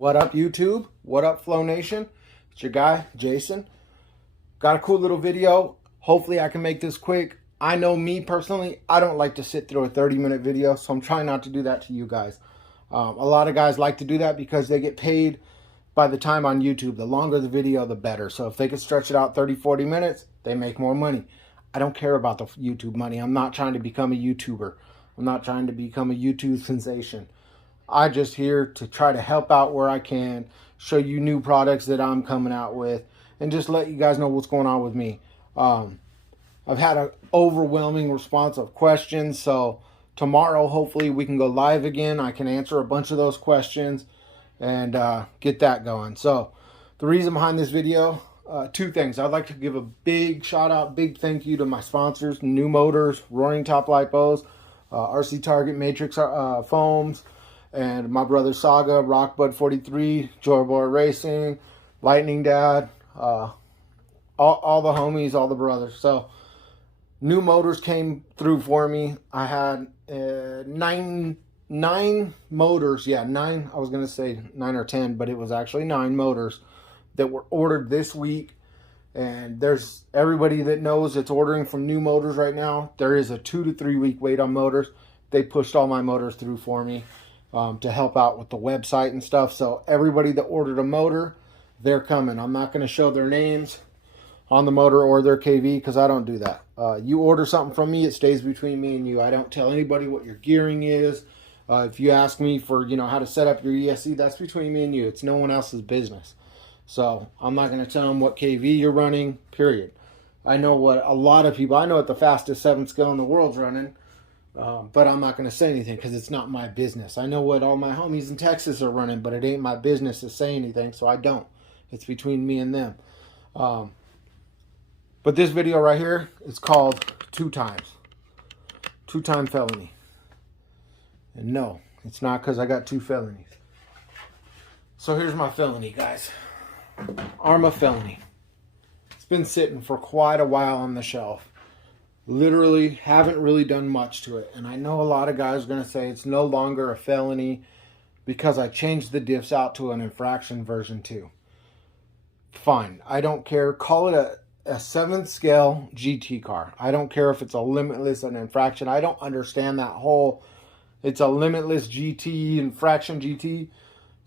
What up, YouTube? What up, Flow Nation? It's your guy, Jason. Got a cool little video. Hopefully I can make this quick. I know me personally, I don't like to sit through a 30-minute video, so I'm trying not to do that to you guys. A lot of guys like to do that because they get paid by the time on YouTube. The longer the video, the better. So if they can stretch it out 30, 40 minutes, they make more money. I don't care about the YouTube money. I'm not trying to become a YouTuber. I'm not trying to become a YouTube sensation. I'm just here to try to help out where I can, show you new products that I'm coming out with, and just let you guys know what's going on with me. I've had an overwhelming response of questions, so tomorrow hopefully we can go live again. I can answer a bunch of those questions and get that going. So the reason behind this video, two things. I'd like to give a big shout out, big thank you to my sponsors: New Motors, Roaring Top Lipos, RC Target Matrix Foams, and my brother Saga, Rockbud 43, Joyboy Racing, Lightning Dad, all the homies, all the brothers. So New Motors came through for me. I had nine motors. Yeah, nine. I was going to say 9 or 10, but it was actually 9 motors that were ordered this week. And there's everybody that knows it's ordering from New Motors right now. There is a 2 to 3 week wait on motors. They pushed all my motors through for me to help out with the website and stuff. So everybody that ordered a motor, they're coming. I'm not going to show their names on the motor or their KV because I don't do that. You order something from me, it stays between me and you. I don't tell anybody what your gearing is. If you ask me for, how to set up your ESC, that's between me and you. It's no one else's business. So I'm not going to tell them what KV you're running, period. I know what a lot of people, I know what the fastest 7th scale in the world's running, but I'm not going to say anything because it's not my business. I know what all my homies in Texas are running, but it ain't my business to say anything, so I don't. It's between me and them. But this video right here is called 2 times. 2-time felony. And no, it's not because I got 2 felonies. So here's my felony, guys. Arrma Felony. It's been sitting for quite a while on the shelf. Literally haven't really done much to it. And I know a lot of guys are going to say it's no longer a felony because I changed the diffs out to an infraction version 2. Fine. I don't care. Call it a 7th scale GT car. I don't care if it's a limitless and infraction. I don't understand that whole, it's a limitless GT, infraction GT.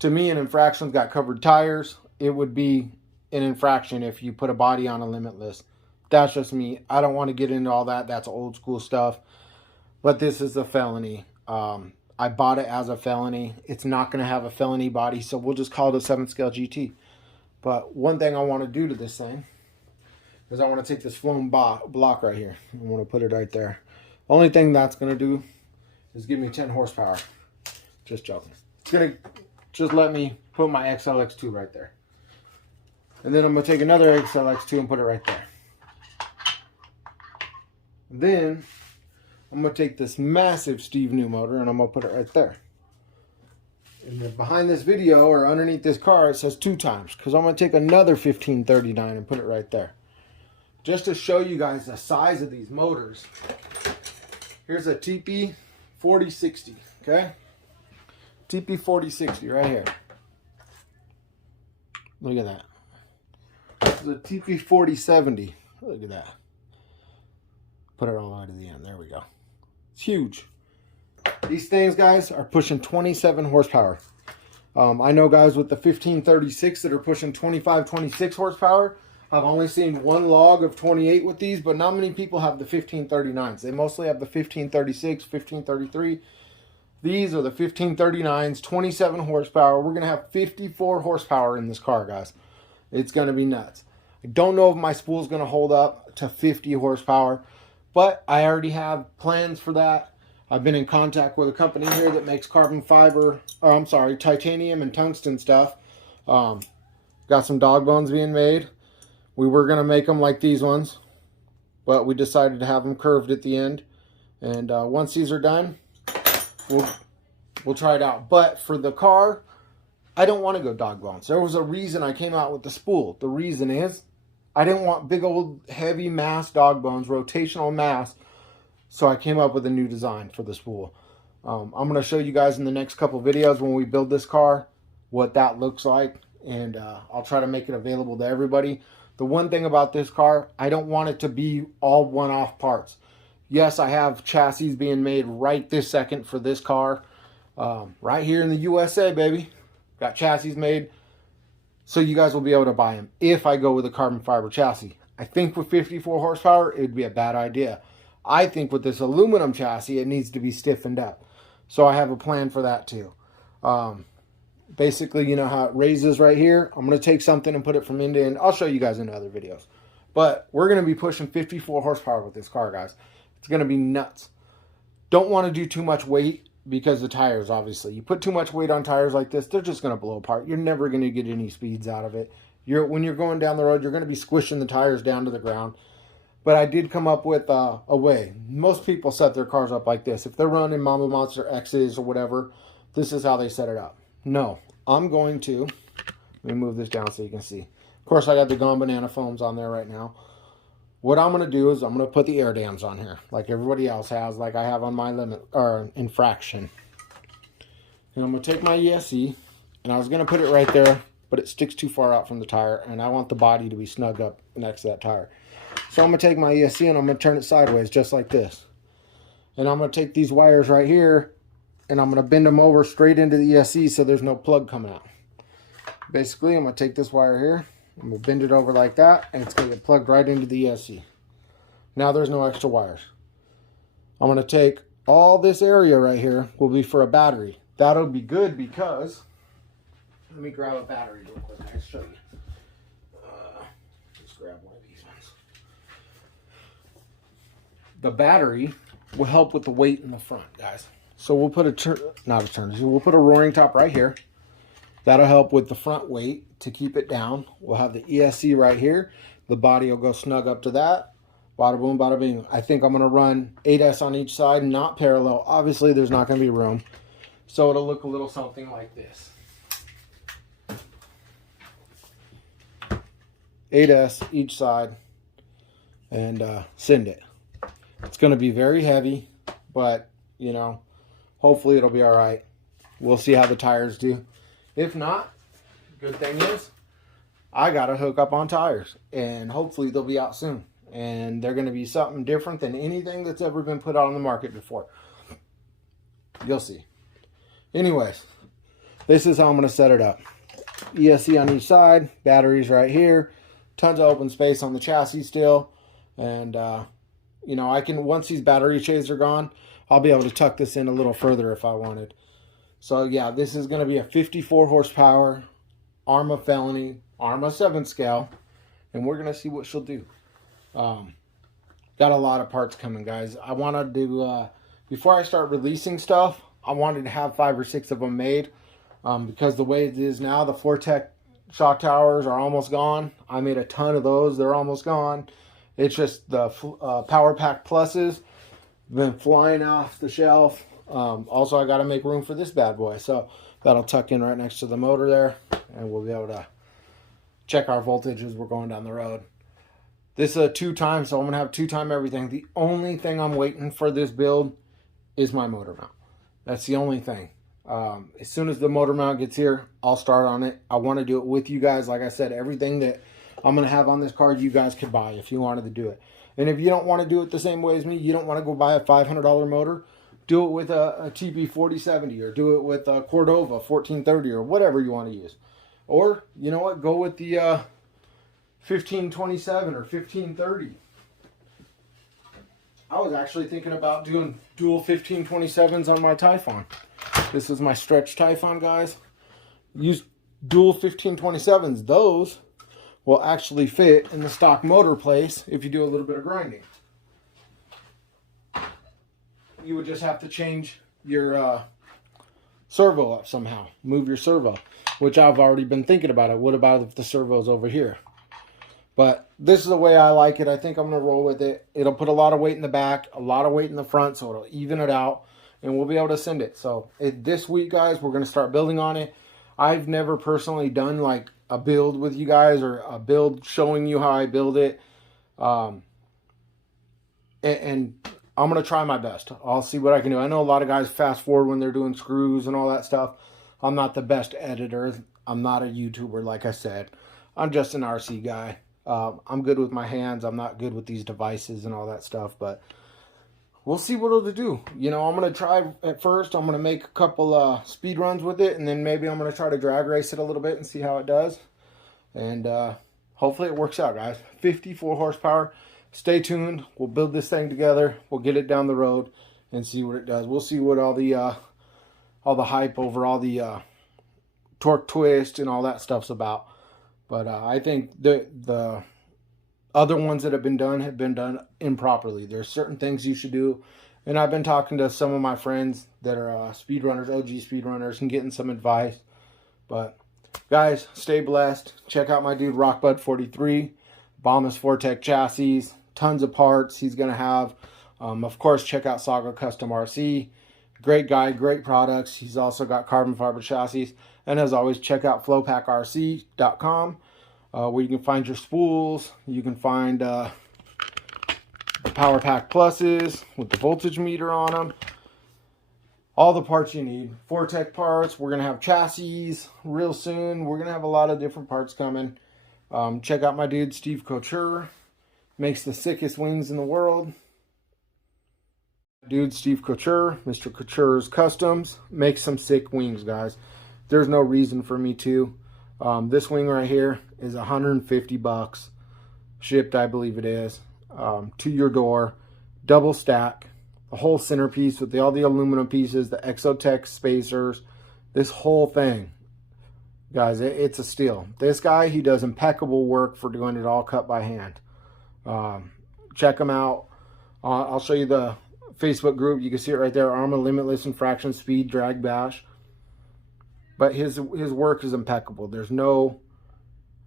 To me, an infraction's got covered tires. It would be an infraction if you put a body on a limitless. That's just me. I don't want to get into all that. That's old school stuff. But this is a felony. I bought it as a felony. It's not going to have a felony body, so we'll just call it a 7th scale GT. But one thing I want to do to this thing is I want to take this flown block right here. I want to put it right there. Only thing that's going to do is give me 10 horsepower. Just joking. It's going to just let me put my XLX2 right there. And then I'm going to take another XLX2 and put it right there. Then I'm going to take this massive Steve New motor and I'm going to put it right there. And then behind this video or underneath this car it says 2 times because I'm going to take another 1539 and put it right there. Just to show you guys the size of these motors. Here's a TP 4060, okay? TP 4060 right here. Look at that. This is a TP 4070. Look at that. Put it all the way to the end. There we go. It's huge. These things, guys, are pushing 27 horsepower. I know guys with the 1536 that are pushing 25, 26 horsepower. I've only seen one log of 28 with these, but not many people have the 1539s. They mostly have the 1536, 1533. These are the 1539s, 27 horsepower. We're going to have 54 horsepower in this car, guys. It's going to be nuts. I don't know if my spool is going to hold up to 50 horsepower, but I already have plans for that. I've been in contact with a company here that makes carbon fiber, titanium and tungsten stuff. Got some dog bones being made. We were going to make them like these ones, but we decided to have them curved at the end. And once these are done, we'll try it out. But for the car, I don't want to go dog bones. There was a reason I came out with the spool. The reason is I didn't want big old heavy mass dog bones, rotational mass. So I came up with a new design for the spool. I'm going to show you guys in the next couple videos when we build this car what that looks like, and I'll try to make it available to everybody. The one thing about this car, I don't want it to be all one-off parts. Yes, I have chassis being made right this second for this car. Right here in the USA, baby. Got chassis made. So you guys will be able to buy them if I go with a carbon fiber chassis. I think with 54 horsepower, it would be a bad idea. I think with this aluminum chassis, it needs to be stiffened up. So I have a plan for that too. Basically, you know how it raises right here? I'm going to take something and put it from end to end. I'll show you guys in other videos. But we're going to be pushing 54 horsepower with this car, guys. It's going to be nuts. Don't want to do too much weight because the tires, obviously. You put too much weight on tires like this, they're just going to blow apart. You're never going to get any speeds out of it. When you're going down the road, you're going to be squishing the tires down to the ground. But I did come up with a way. Most people set their cars up like this. If they're running Mama Monster X's or whatever, this is how they set it up. No, I'm going to, let me move this down so you can see. Of course, I got the Gone Banana foams on there right now. What I'm going to do is I'm going to put the air dams on here like everybody else has, like I have on my limit or infraction. And I'm going to take my ESC, and I was going to put it right there, but it sticks too far out from the tire, and I want the body to be snug up next to that tire. So I'm going to take my ESC and I'm going to turn it sideways just like this. And I'm going to take these wires right here and I'm going to bend them over straight into the ESC so there's no plug coming out. Basically, I'm going to take this wire here, I'm going to bend it over like that, and it's going to get plugged right into the ESC. Now there's no extra wires. I'm going to take all this area right here will be for a battery. That'll be good because, let me grab a battery real quick. I'll show you. Just grab one of these ones. The battery will help with the weight in the front, guys. So we'll put we'll put a roaring top right here. That'll help with the front weight to keep it down. We'll have the ESC right here. The body will go snug up to that. Bada boom, bada bing. I think I'm going to run 8S on each side, not parallel. Obviously, there's not going to be room. So it'll look a little something like this. 8S each side, and send it. It's going to be very heavy, but, you know, hopefully it'll be all right. We'll see how the tires do. If not, good thing is I got to hook up on tires, and hopefully they'll be out soon. And they're going to be something different than anything that's ever been put out on the market before. You'll see. Anyways, this is how I'm going to set it up. ESC on each side, batteries right here, tons of open space on the chassis still. And, you know, I can, once these battery trays are gone, I'll be able to tuck this in a little further if I wanted. So, yeah, this is going to be a 54 horsepower Arrma Felony, Arrma 7 scale. And we're going to see what she'll do. Got a lot of parts coming, guys. I want to do, before I start releasing stuff, I wanted to have 5 or 6 of them made. Because the way it is now, the Floortec shock towers are almost gone. I made a ton of those. They're almost gone. It's just the Power Pack Pluses been flying off the shelf. Also, I got to make room for this bad boy. So that'll tuck in right next to the motor there. And we'll be able to check our voltage as we're going down the road. This is a 2-time, so I'm going to have 2-time everything. The only thing I'm waiting for this build is my motor mount. That's the only thing. As soon as the motor mount gets here, I'll start on it. I want to do it with you guys. Like I said, everything that I'm going to have on this car, you guys could buy if you wanted to do it. And if you don't want to do it the same way as me, you don't want to go buy a $500 motor, do it with a TB 4070 or do it with a Cordova 1430 or whatever you want to use. Or, you know what, go with the 1527 or 1530. I was actually thinking about doing dual 1527s on my Typhon. This is my stretch Typhon, guys. Use dual 1527s. Those will actually fit in the stock motor place if you do a little bit of grinding. You would just have to change your servo up somehow. Move your servo, which I've already been thinking about it. What about if the servo's over here? But this is the way I like it. I think I'm going to roll with it. It'll put a lot of weight in the back, a lot of weight in the front, so it'll even it out, and we'll be able to send it. So this week, guys, we're going to start building on it. I've never personally done like a build with you guys or a build showing you how I build it. And I'm going to try my best. I'll see what I can do. I know a lot of guys fast forward when they're doing screws and all that stuff. I'm not the best editor. I'm not a YouTuber, like I said. I'm just an RC guy. I'm good with my hands. I'm not good with these devices and all that stuff, but we'll see what it'll do. You know, I'm going to try at first. I'm going to make a couple speed runs with it, and then maybe I'm going to try to drag race it a little bit and see how it does. And hopefully it works out, guys. 54 horsepower. Stay tuned. We'll build this thing together. We'll get it down the road and see what it does. We'll see what all the hype over all the torque twist and all that stuff's about. But I think the other ones that have been done improperly. There's certain things you should do. And I've been talking to some of my friends that are speedrunners, OG speedrunners, and getting some advice. But guys, stay blessed. Check out my dude Rockbud43. Bombus Vortec chassis. Tons of parts he's going to have. Of course, check out Saga Custom RC. Great guy, great products. He's also got carbon fiber chassis. And as always, check out flowpackrc.com, where you can find your spools. You can find the Power Pack Pluses with the voltage meter on them. All the parts you need. Vortec parts. We're going to have chassis real soon. We're going to have a lot of different parts coming. Check out my dude, Steve Couture. Makes the sickest wings in the world. Dude, Steve Couture, Mr. Couture's Customs, makes some sick wings, guys. There's no reason for me to. This wing right here is 150 bucks. Shipped, I believe it is, to your door. Double stack. The whole centerpiece with all the aluminum pieces, the Exotech spacers. This whole thing. Guys, it's a steal. This guy, he does impeccable work for doing it all cut by hand. Check him out. I'll show you the Facebook group. You can see it right there. Arrma Limitless and Fraction Speed Drag Bash. But his work is impeccable. There's no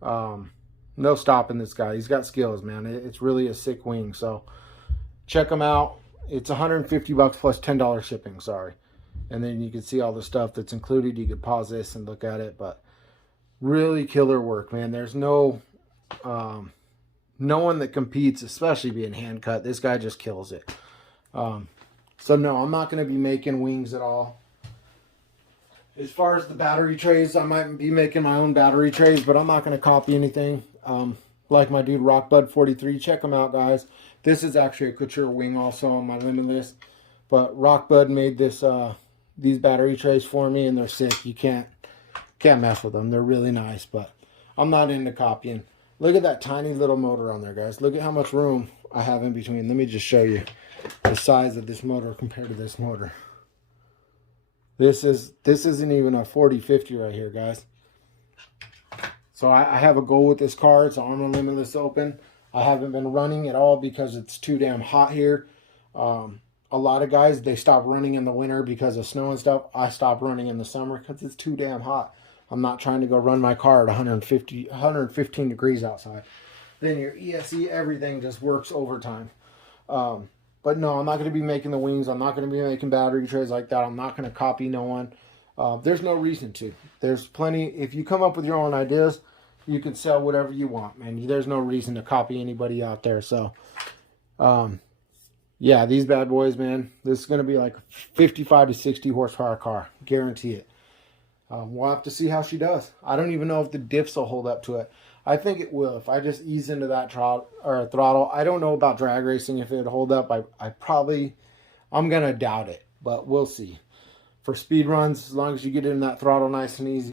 stopping this guy. He's got skills, man. It's really a sick wing. So check him out. It's 150 bucks plus $10 shipping. Sorry. And then you can see all the stuff that's included. You can pause this and look at it. But really killer work, man. There's no one that competes, especially being hand cut. This guy just kills it. So no, I'm not going to be making wings at all. As far as the battery trays, I might be making my own battery trays, but I'm not going to copy anything. Like my dude Rockbud43, check him out, guys. This is actually a Couture wing also on my Limitless, but Rockbud made this these battery trays for me, and they're sick. You can't mess with them. They're really nice, but I'm not into copying. Look at that tiny little motor on there, guys. Look at how much room I have in between. Let me just show you the size of this motor compared to this motor. This isn't even a 40-50 right here, guys. So I have a goal with this car. It's an Arrma Limitless Open. I haven't been running at all because it's too damn hot here. A lot of guys, they stop running in the winter because of snow and stuff. I stop running in the summer because it's too damn hot. I'm not trying to go run my car at 115 degrees outside. Then your ESC, everything just works overtime. But no, I'm not going to be making the wings. I'm not going to be making battery trays like that. I'm not going to copy no one. There's no reason to. There's plenty. If you come up with your own ideas, you can sell whatever you want, man. There's no reason to copy anybody out there. So, yeah, these bad boys, man. This is going to be like a 55 to 60 horsepower car. Guarantee it. We'll have to see how she does. I don't even know if the diffs will hold up to it. I think it will. If I just ease into that throttle. I don't know about drag racing if it would hold up. I'm going to doubt it, but we'll see. For speed runs, as long as you get in that throttle nice and easy.